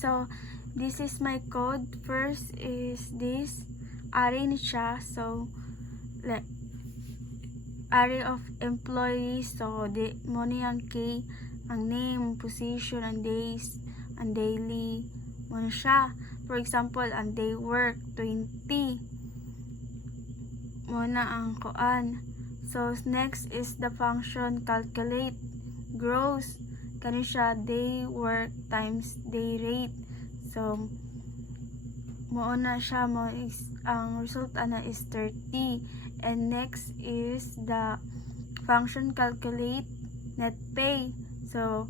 So this is my code. First is this array ni siya. So like array of employees. So mo ni ang K, ang name, position, and days, and daily mo na siya. For example, ang day work 20 mo na ang kuan. So next is the function calculate gross. Kani siya day work times day rate. So mo na siya, ang result ana is 30. And next is the function calculate net pay. So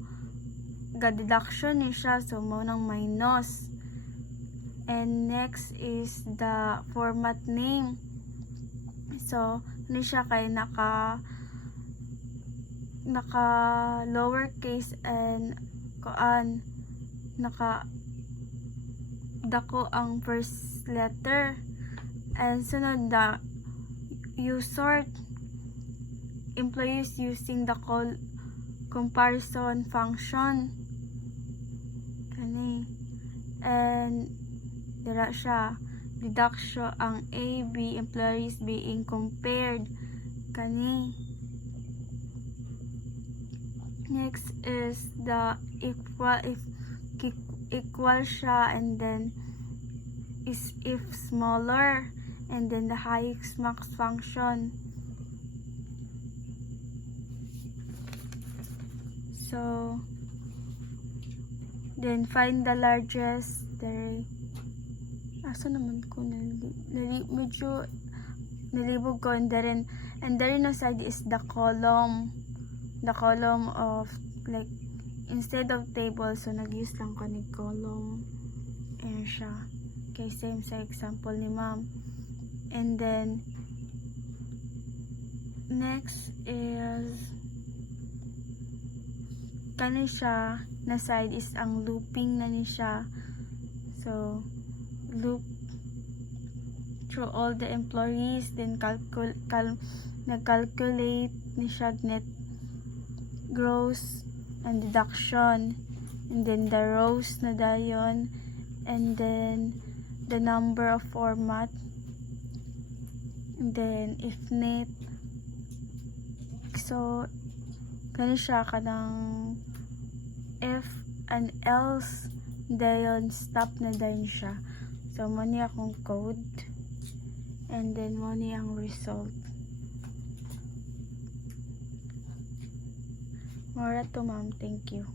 ga-deduction ni siya, so mo nang minus. And next is the format name. So ni siya kay naka lowercase and kuan naka dako ang first letter. And sunod the use sort employees using the comparison function kani. And dira siya deduction ang A, B employees being compared kani. Next is the equal siya, and then is if smaller, and then the highest max function. So then find the largest. There asa naman ko medyo nalibog ko. And then na side is the column of like instead of table, so nag-use lang ko ni column. Ayan siya. Okay, same sa example ni ma'am. And then next is kani siya na side is ang looping na ni siya. So loop through all the employees, then nag-calculate ni siya net gross and deduction, and then the rows na dayon, and then the number of format, and then if net. So kani siya kanang if and else dayon stop na dayon siya. So mo ni akong code, and then mo ni ang result. Mora to ma'am, thank you.